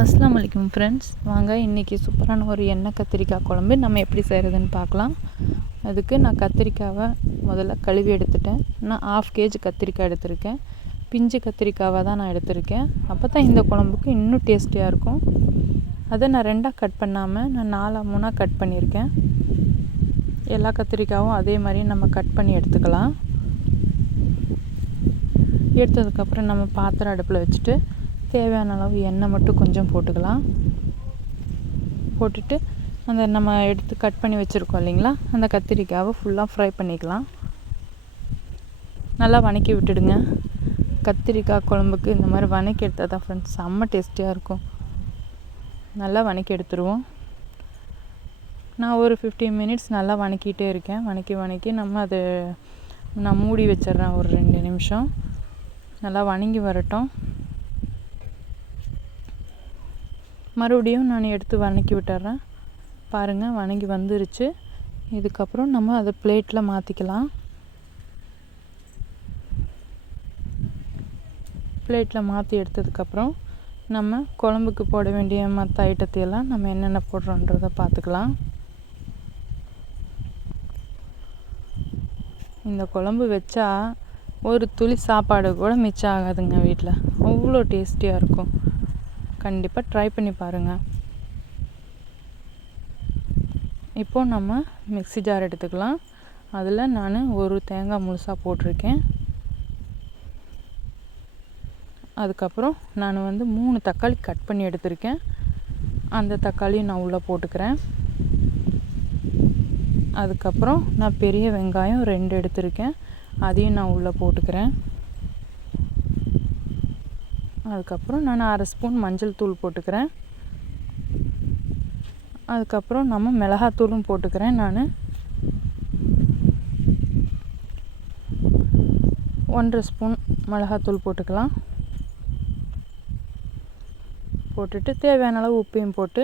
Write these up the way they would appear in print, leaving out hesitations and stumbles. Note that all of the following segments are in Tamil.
அஸ்ஸலாமு அலைக்கும் ஃப்ரெண்ட்ஸ், வாங்க இன்றைக்கி சூப்பரான ஒரு எண்ணெய் கத்திரிக்காய் குழம்பு நம்ம எப்படி செய்கிறதுன்னு பார்க்கலாம். அதுக்கு நான் கத்திரிக்காவை முதல்ல கழுவி எடுத்துட்டேன். நான் 1/2 kg கத்திரிக்காய் எடுத்திருக்கேன். பிஞ்சு கத்திரிக்காவை தான் நான் எடுத்திருக்கேன். அப்போ தான் இந்த குழம்புக்கு இன்னும் டேஸ்டியாக இருக்கும். அதை நான் 2ஆக கட் பண்ணாமல் நான் 4 3 கட் பண்ணியிருக்கேன். எல்லா கத்திரிக்காயும் அதே மாதிரி நம்ம கட் பண்ணி எடுத்துக்கலாம். எடுத்ததுக்கப்புறம் நம்ம பாத்திரம் அடுப்பில் வச்சுட்டு தேவையான அளவு எண்ணெய் மட்டும் கொஞ்சம் போட்டுக்கலாம். போட்டுட்டு அந்த நம்ம எடுத்து கட் பண்ணி வச்சுருக்கோம் இல்லைங்களா, அந்த கத்திரிக்காவை ஃபுல்லாக ஃப்ரை பண்ணிக்கலாம். நல்லா வதக்கி விட்டுடுங்க. கத்திரிக்காய் குழம்புக்கு இந்த மாதிரி வதக்கி எடுத்தால் தான் ஃப்ரெண்ட்ஸ் செம்ம டேஸ்டியாக இருக்கும். நல்லா வதக்கி எடுத்துருவோம். நான் ஒரு 15 minutes நல்லா வதக்கிட்டே இருக்கேன். வதக்கி நம்ம அதை நான் மூடி வச்சிட்றேன். ஒரு 2 நிமிஷம் நல்லா வதங்கி வரட்டும். மறுபடியும் நான் எடுத்து வதக்கி விட்டுறேன். பாருங்கள், வதங்கி வந்துருச்சு. இதுக்கப்புறம் நம்ம அதை பிளேட்டில் மாற்றிக்கலாம். பிளேட்டில் மாற்றி எடுத்ததுக்கப்புறம் நம்ம குழம்புக்கு போட வேண்டிய மற்ற ஐட்டத்தையெல்லாம் நம்ம என்னென்ன போடுறோன்றதை பார்த்துக்கலாம். இந்த குழம்பு வச்சா ஒரு துளி சாப்பாடு கூட மிச்சம் ஆகாதுங்க வீட்டில். அவ்வளோ டேஸ்டியாக இருக்கும். கண்டிப்பாக ட்ரை பண்ணி பாருங்கள். இப்போது நம்ம மிக்ஸி ஜார் எடுத்துக்கலாம். அதில் நான் ஒரு தேங்காய் முழுசாக போட்டிருக்கேன். அதுக்கப்புறம் நான் 3 தக்காளி கட் பண்ணி எடுத்திருக்கேன். அந்த தக்காளியும் நான் உள்ளே போட்டுக்கிறேன். அதுக்கப்புறம் நான் பெரிய வெங்காயம் 2 எடுத்திருக்கேன். அதையும் நான் உள்ளே போட்டுக்கிறேன். அதுக்கப்புறம் நான் 1/2 ஸ்பூன் மஞ்சள் தூள் போட்டுக்கிறேன். அதுக்கப்புறம் நம்ம மிளகாத்தூளும் போட்டுக்கிறேன். நான் 1/2 ஸ்பூன் மிளகாத்தூள் போட்டுக்கலாம். போட்டுட்டு தேவையான அளவு உப்பையும் போட்டு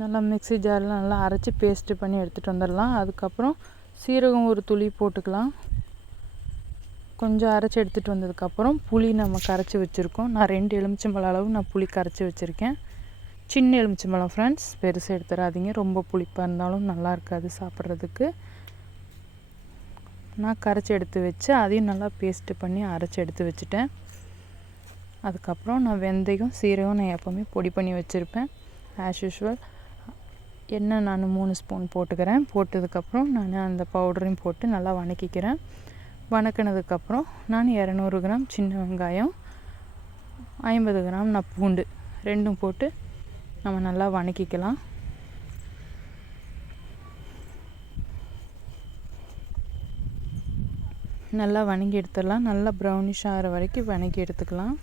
நல்லா மிக்ஸி ஜாரில் நல்லா அரைச்சி பேஸ்ட்டு பண்ணி எடுத்துகிட்டு வந்துடலாம். அதுக்கப்புறம் சீரகம் ஒரு துளி போட்டுக்கலாம். கொஞ்சம் அரைச்சி எடுத்துகிட்டு வந்ததுக்கப்புறம் புளி நம்ம கரைச்சி வச்சுருக்கோம். நான் 2 எலுமிச்சம்பழம் அளவு நான் புளி கரைச்சி வச்சுருக்கேன். சின்ன எலுமிச்சம்பழம் ஃப்ரெண்ட்ஸ், பெருசாக எடுத்துடாதீங்க. ரொம்ப புளிப்பாக இருந்தாலும் நல்லா இருக்காது சாப்பிட்றதுக்கு. நான் கரைச்சி எடுத்து வச்சு அதையும் நல்லா பேஸ்ட்டு பண்ணி அரைச்சி எடுத்து வச்சுட்டேன். அதுக்கப்புறம் நான் வெந்தயம் சீரகம் நான் எப்போவுமே பொடி பண்ணி வச்சுருப்பேன். ஆஸ் யூஷுவல் எண்ணெய் நான் 3 ஸ்பூன் போட்டுக்கிறேன். போட்டதுக்கப்புறம் நான் அந்த பவுடரையும் போட்டு நல்லா வதக்கிக்கிறேன். வதக்கினதுக்கப்புறம் நான் 200 கிராம் சின்ன வெங்காயம், 50 கிராம் நான் பூண்டு 2ம் போட்டு நம்ம நல்லா வதக்கிக்கலாம். நல்லா வதக்கி எடுத்துடலாம். நல்லா ப்ரௌனிஷ் ஆகிற வரைக்கும் வதக்கி எடுத்துக்கலாம்.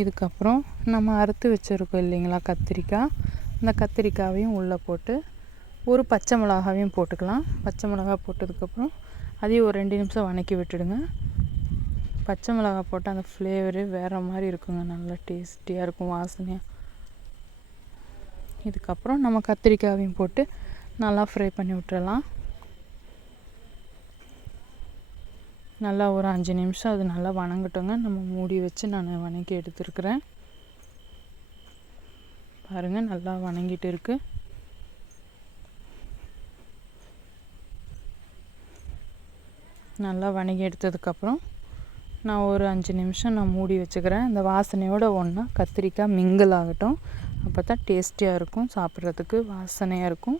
இதுக்கப்புறம் நம்ம அறுத்து வச்சுருக்கோம் இல்லைங்களா கத்திரிக்காய், அந்த கத்திரிக்காயையும் உள்ளே போட்டு ஒரு பச்சை மிளகாவையும் போட்டுக்கலாம். பச்சை மிளகா போட்டதுக்கப்புறம் அதையும் ஒரு 2 நிமிஷம் வதக்கி விட்டுடுங்க. பச்சை மிளகா போட்டால் அந்த ஃப்ளேவரு வேறு மாதிரி இருக்குங்க. நல்லா டேஸ்டியாக இருக்கும், வாசனையாக. இதுக்கப்புறம் நம்ம கத்திரிக்காயையும் போட்டு நல்லா ஃப்ரை பண்ணி விட்டுறலாம். நல்லா ஒரு 5 நிமிஷம் அது நல்லா வதங்கட்டுங்க. நம்ம மூடி வச்சு நான் வதக்கி எடுத்துருக்கிறேன். பாருங்கள், நல்லா வதங்கிட்டு இருக்குது. நல்லா வதக்கி எடுத்ததுக்கப்புறம் நான் ஒரு 5 நிமிஷம் நான் மூடி வச்சுக்கிறேன். அந்த வாசனையோடு ஒன்றா கத்திரிக்காய் மிங்கிள் ஆகட்டும். அப்போ தான் டேஸ்டியாக இருக்கும், சாப்பிட்றதுக்கு வாசனையாக இருக்கும்.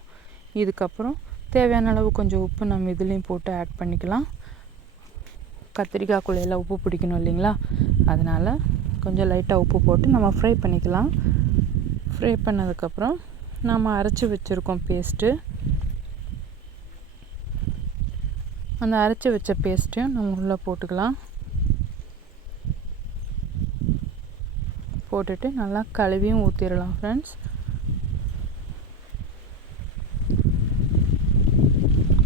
இதுக்கப்புறம் தேவையான அளவு கொஞ்சம் உப்பு நம்ம இதுலேயும் போட்டு ஆட் பண்ணிக்கலாம். கத்திரிக்காய்க்குள்ளையெல்லாம் உப்பு பிடிக்கணும் இல்லைங்களா, அதனால் கொஞ்சம் லைட்டாக உப்பு போட்டு நம்ம ஃப்ரை பண்ணிக்கலாம். ஃப்ரை பண்ணதுக்கப்புறம் நம்ம அரைச்சி வச்சுருக்கோம் பேஸ்ட்டு, அந்த அரைச்சி வச்ச பேஸ்ட்டையும் நம்ம உள்ளே போட்டுக்கலாம். போட்டுட்டு நல்லா கழுவியும் ஊற்றிடலாம் ஃப்ரெண்ட்ஸ்.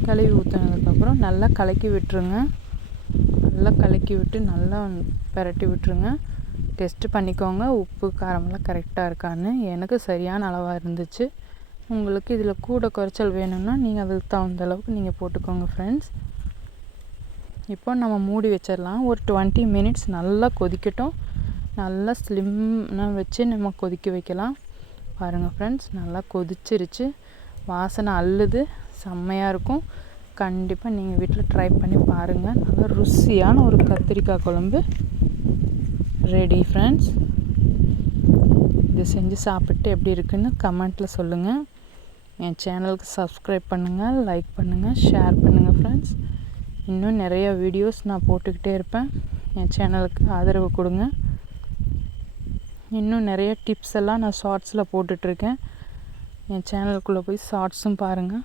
கழுவி ஊற்றினதுக்கப்புறம் நல்லா கலக்கி விட்டுருங்க. நல்லா கலக்கி விட்டு நல்லா பெரட்டி விட்டுருங்க. டெஸ்ட்டு பண்ணிக்கோங்க, உப்பு காரமெல்லாம் கரெக்டாக இருக்கான்னு. எனக்கு சரியான அளவாக இருந்துச்சு. உங்களுக்கு இதில் கூட குறைச்சல் வேணும்னா நீங்கள் அதுக்கு தகுந்த அளவுக்கு நீங்கள் போட்டுக்கோங்க ஃப்ரெண்ட்ஸ். இப்போ நம்ம மூடி வச்சிடலாம். ஒரு 20 minutes நல்லா கொதிக்கட்டும். நல்லா ஸ்லிம்னா வச்சு நம்ம கொதிக்க வைக்கலாம். பாருங்கள் ஃப்ரெண்ட்ஸ், நல்லா கொதிச்சிருச்சு, வாசனை அள்ளுது, செம்மையாக இருக்கும். கண்டிப்பாக நீங்கள் வீட்டில் ட்ரை பண்ணி பாருங்கள். நல்லா ருசியான ஒரு கத்திரிக்காய் குழம்பு ரெடி ஃப்ரெண்ட்ஸ். இதை செஞ்சு சாப்பிட்டு எப்படி இருக்குன்னு கமெண்ட்டில் சொல்லுங்கள். என் சேனலுக்கு சப்ஸ்கிரைப் பண்ணுங்கள், லைக் பண்ணுங்கள், ஷேர் பண்ணுங்கள் ஃப்ரெண்ட்ஸ். இன்னும் நிறைய வீடியோஸ் நான் போட்டுக்கிட்டே இருப்பேன். என் சேனலுக்கு ஆதரவு கொடுங்க. இன்னும் நிறைய டிப்ஸ் எல்லாம் நான் ஷார்ட்ஸில் போட்டுட்ருக்கேன். என் சேனலுக்குள்ளே போய் ஷார்ட்ஸும் பாருங்கள்.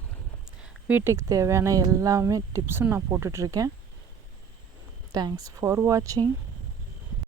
வீட்டுக்கு தேவையான எல்லாமே டிப்ஸும் நான் போட்டுட்ருக்கேன். தேங்க்ஸ் ஃபார் வாட்சிங்.